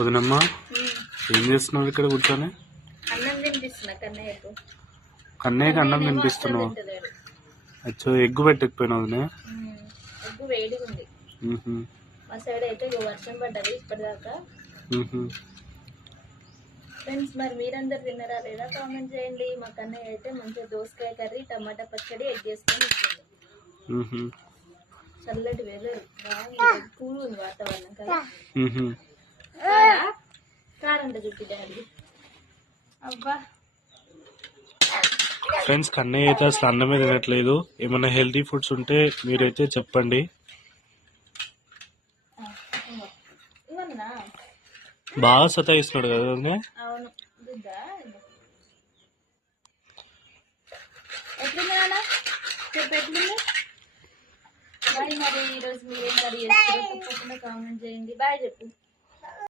వదినమ్మా ఏం చేస్తున్నావు ఇక్కడ కూర్చొని? అన్నం తినిపిస్తున్నా కన్నయ్యకు. కన్నయ్యకి అన్నం తినిపిస్తున్నావు? అచ్చో ఎగ్గు పెట్టకపోయినావు వదినే? ఎగ్గు వేడిగా ఉంది. మా సైడ్ అయితే వర్షం పడ్డది ఇప్పటిదాకా. ఫ్రెండ్స్ మరి మీరందరు తిన్నారా లేదా కామెంట్ చేయండి. మా కన్నయ్య అయితే మంచిగా దోసకాయ కర్రీ టమాటా పచ్చడి ఎగ్ చేసుకొని ఇచ్చింది. చల్లటి వెదర్ బాగా కూల్ ఉంది వాతావరణం కదా. కారంట చుట్టి డాడీ. అబ్బా ఫ్రెండ్స్ కన్నయ్య అయితే అసలు అన్నమే తినట్లేదు. ఏమైనా హెల్తీ ఫుడ్స్ ఉంటే మీరైతే చెప్పండి. బాగా సతాయిస్తున్నాడు కదా. అవును ఎట్లుంది నాన్న చెప్పు ఎట్లుంది. బాయ్ మరి ఈరోజు మీరేం కర్రీ చేస్తారో తప్పకుండా కామెంట్ చేయండి. బాయ్ చెప్పు.